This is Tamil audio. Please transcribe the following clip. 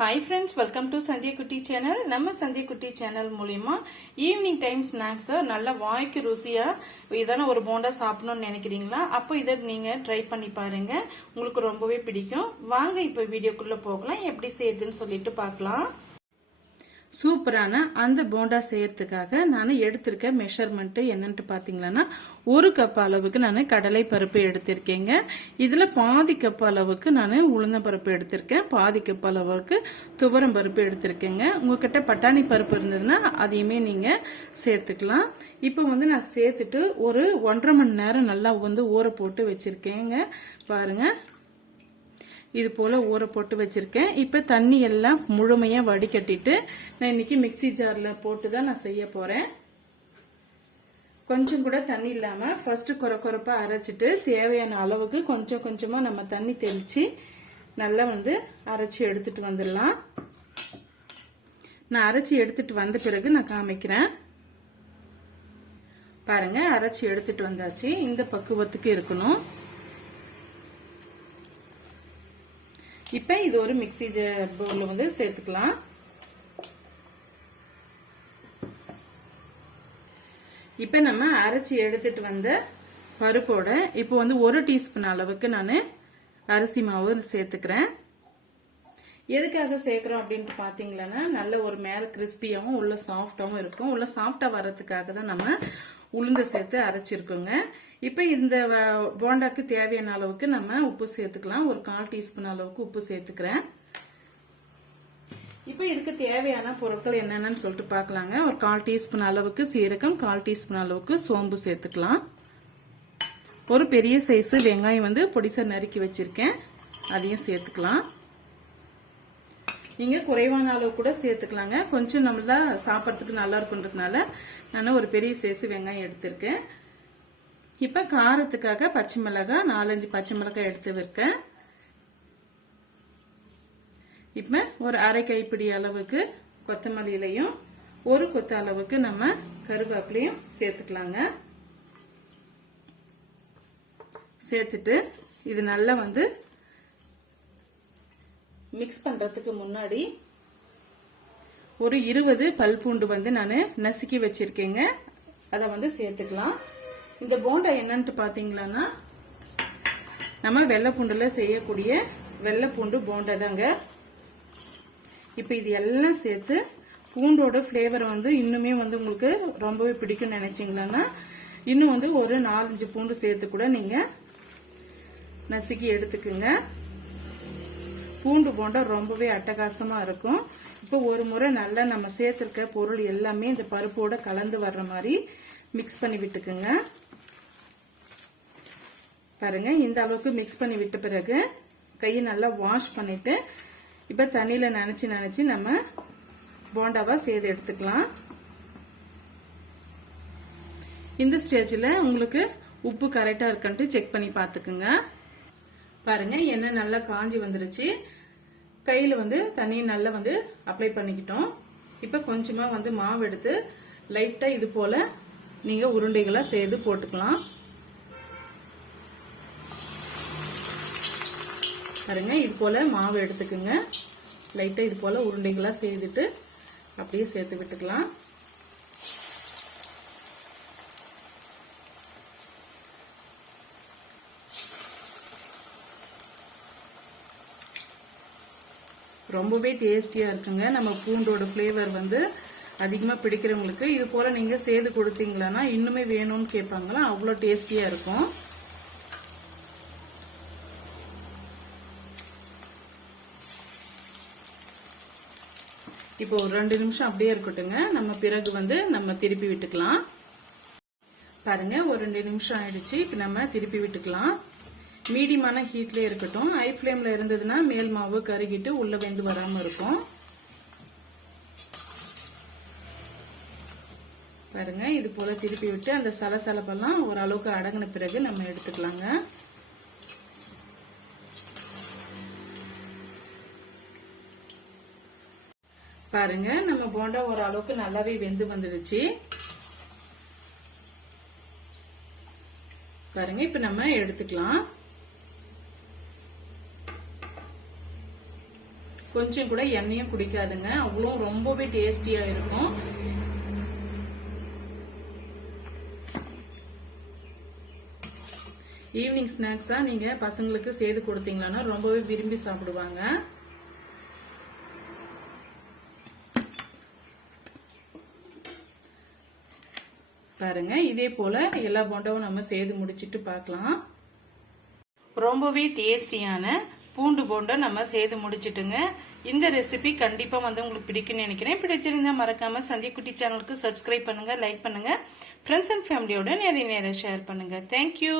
Hi friends welcome to Sandhya குட்டி சேனல் நம்ம சந்திய குட்டி சேனல் மூலிமா ஈவினிங் டைம் ஸ்நாக்ஸை நல்லா வாய்க்கு ருசியாக இதான ஒரு போண்டா சாப்பிடணும்னு நினைக்கிறீங்களா? அப்போ இதை நீங்கள் ட்ரை பண்ணி பாருங்க. உங்களுக்கு ரொம்பவே பிடிக்கும். வாங்க இப்போ வீடியோக்குள்ளே போகலாம். எப்படி செய்யுதுன்னு சொல்லிட்டு பார்க்கலாம். சூப்பரான அந்த போண்டா செய்யறதுக்காக நான் எடுத்திருக்க மெஷர்மெண்ட்டு என்னன்ட்டு பார்த்தீங்கன்னா ஒரு கப் அளவுக்கு நான் கடலை பருப்பு எடுத்திருக்கேங்க. இதில் பாதி கப் அளவுக்கு நான் உளுந்த பருப்பு எடுத்திருக்கேன். பாதி கப் அளவுக்கு துவரம் பருப்பு எடுத்திருக்கேங்க. உங்ககிட்ட பட்டாணி பருப்பு இருந்ததுன்னா அதையுமே நீங்கள் சேர்த்துக்கலாம். இப்போ வந்து நான் சேர்த்துட்டு ஒரு ஒன்றரை மணி நேரம் நல்லா வந்து ஊற போட்டு வச்சுருக்கேங்க. பாருங்கள் இது போல் ஊற போட்டு வச்சுருக்கேன். இப்போ தண்ணி எல்லாம் முழுமையாக வடிகட்டிட்டு நான் இன்னைக்கு மிக்சி ஜாரில் போட்டு தான் நான் செய்ய போகிறேன் கொஞ்சம் கூட தண்ணி இல்லாமல் ஃபர்ஸ்ட் குறை குறைப்பாக அரைச்சிட்டு தேவையான அளவுக்கு கொஞ்சம் கொஞ்சமாக நம்ம தண்ணி தெளித்து நல்லா வந்து அரைச்சி எடுத்துட்டு வந்துடலாம். நான் அரைச்சி எடுத்துட்டு வந்த பிறகு நான் காமிக்கிறேன். பாருங்க அரைச்சி எடுத்துட்டு வந்தாச்சு. இந்த பக்குவத்துக்கு இருக்கணும். இப்போ இது ஒரு மிக்சி பவுலில் வந்து சேர்த்துக்கலாம். இப்போ நம்ம அரைச்சி எடுத்துட்டு வந்த பருப்போட இப்போ வந்து ஒரு டீஸ்பூன் அளவுக்கு நான் அரிசி மாவு சேர்த்துக்கிறேன். எதுக்காக சேர்க்குறோம் அப்படின்ட்டு பார்த்தீங்களன்னா நல்ல ஒரு மேலே கிறிஸ்பியாகவும் உள்ள சாஃப்டாகவும் இருக்கும். உள்ள சாஃப்டாக வர்றதுக்காக தான் நம்ம உளுந்து சேர்த்து அரைச்சிருக்கோங்க. இப்போ இந்த போண்டாக்கு தேவையான அளவுக்கு நம்ம உப்பு சேர்த்துக்கலாம். ஒரு கால் டீஸ்பூன் அளவுக்கு உப்பு சேர்த்துக்கிறேன். இப்போ இதுக்கு தேவையான பொருட்கள் என்னென்னு சொல்லிட்டு பார்க்கலாங்க ஒரு கால் டீஸ்பூன் அளவுக்கு சீரகம் கால் டீஸ்பூன் அளவுக்கு சோம்பு சேர்த்துக்கலாம். ஒரு பெரிய சைஸு வெங்காயம் வந்து பொடிசா நறுக்கி வச்சிருக்கேன். அதையும் சேர்த்துக்கலாம். நீங்கள் குறைவான அளவு கூட சேர்த்துக்கலாங்க. கொஞ்சம் நம்மள சாப்பிட்றதுக்கு நல்லா இருக்குன்றதுனால நான் ஒரு பெரிய சேசு வெங்காயம் எடுத்திருக்கேன். இப்போ காரத்துக்காக பச்சை மிளகாய் நாலஞ்சு பச்சை மிளகாய் எடுத்து வைக்கேன் இப்போ ஒரு அரை கைப்பிடி அளவுக்கு கொத்தமல்லியிலையும் ஒரு கொத்த அளவுக்கு நம்ம கருவேப்பிலையும் சேர்த்துக்கலாங்க. சேர்த்துட்டு இது நல்லா வந்து மிக்ஸ் பண்ணுறதுக்கு முன்னாடி ஒரு இருபது பல் பூண்டு வந்து நான் நசுக்கி வச்சிருக்கேங்க. அதை வந்து சேர்த்துக்கலாம். இந்த போண்டா என்னன்ட்டு பார்த்தீங்களான்னா நம்ம வெள்ளை பூண்டில் செய்யக்கூடிய வெள்ளை பூண்டு போண்டா தாங்க. இப்போ இது எல்லாம் சேர்த்து பூண்டோட ஃப்ளேவர் வந்து இன்னுமே வந்து உங்களுக்கு ரொம்பவே பிடிக்கும்னு நினைச்சிங்களா இன்னும் வந்து ஒரு நாலஞ்சு பூண்டு சேர்த்து கூட நீங்கள் நசுக்கி எடுத்துக்குங்க. பூண்டு போண்டா ரொம்பவே அட்டகாசமா இருக்கும். இப்போ ஒரு முறை நல்லா நம்ம சேர்த்திருக்க பொருள் எல்லாமே இந்த பருப்போட கலந்து வர்ற மாதிரி மிக்ஸ் பண்ணி விட்டுக்குங்க. பாருங்க இந்த அளவுக்கு மிக்ஸ் பண்ணி விட்ட பிறகு கையை நல்லா வாஷ் பண்ணிட்டு இப்போ தண்ணியில் நினச்சி நினச்சி நம்ம போண்டாவா செய்து எடுத்துக்கலாம். இந்த ஸ்டேஜில் உங்களுக்கு உப்பு கரெக்டாக இருக்குன்ட்டு செக் பண்ணி பார்த்துக்குங்க. பாருங்க எண்ணெய் நல்லா காஞ்சி வந்துருச்சு. கையில் வந்து தண்ணியை நல்லா வந்து அப்ளை பண்ணிக்கிட்டோம். இப்போ கொஞ்சமாக வந்து மாவு எடுத்து லைட்டாக இது போல் நீங்கள் உருண்டைகளாக சேர்த்து போட்டுக்கலாம். பாருங்க இது போல் மாவு எடுத்துக்குங்க. லைட்டாக இது போல் உருண்டைகளாக செய்துட்டு அப்படியே சேர்த்து விட்டுக்கலாம். ரொம்பவே டேஸ்டியாக இருக்குங்க. நம்ம பூண்டோட ஃப்ளேவர் வந்து அதிகமாக பிடிக்கிறவங்களுக்கு இது போல் நீங்கள் சேர்த்து கொடுத்தீங்களான்னா இன்னுமே வேணும்னு கேட்பாங்களா? அவ்வளோ டேஸ்டியாக இருக்கும். இப்போ ஒரு ரெண்டு நிமிஷம் அப்படியே இருக்கட்டுங்க. நம்ம பிறகு வந்து நம்ம திருப்பி விட்டுக்கலாம். பாருங்க ஒரு ரெண்டு நிமிஷம் ஆயிடுச்சு. இப்போ நம்ம திருப்பி விட்டுக்கலாம். மீடியமான ஹீட்லேயே இருக்கட்டும். ஹை ஃப்ளேமில் இருந்ததுன்னா மேல் மாவு கருகிட்டு உள்ள வெந்து வராமல் இருக்கும். பாருங்க இது போல திருப்பி விட்டு அந்த சலசலப்பெல்லாம் ஓரளவுக்கு அடங்கின பிறகு நம்ம எடுத்துக்கலாங்க. பாருங்க நம்ம போண்டா ஓரளவுக்கு நல்லாவே வெந்து வந்துடுச்சு. பாருங்க இப்ப நம்ம எடுத்துக்கலாம். கொஞ்சம் கூட எண்ணெயும் குடிக்காதுங்க. அவ்வளோ ரொம்பவே டேஸ்டியா இருக்கும். ஈவினிங் ஸ்நாக்ஸாக நீங்க பசங்களுக்கு செய்து கொடுத்தீங்கன்னா ரொம்பவே விரும்பி சாப்பிடுவாங்க. பாருங்க இதே போல எல்லா போண்டாவும் நம்ம செய்து முடிச்சிட்டு பார்க்கலாம். ரொம்பவே டேஸ்டியான பூண்டு போண்டை நம்ம செய்து முடிச்சுட்டுங்க. இந்த ரெசிபி கண்டிப்பா வந்து உங்களுக்கு பிடிக்கும்னு நினைக்கிறேன். பிடிச்சிருந்தா மறக்காம சந்திய குட்டி சேனலுக்கு சப்ஸ்கிரைப் பண்ணுங்க லைக் பண்ணுங்க. ஃப்ரெண்ட்ஸ் அண்ட் ஃபேமிலியோட நிறைய நேரம் ஷேர் பண்ணுங்க. தேங்க்யூ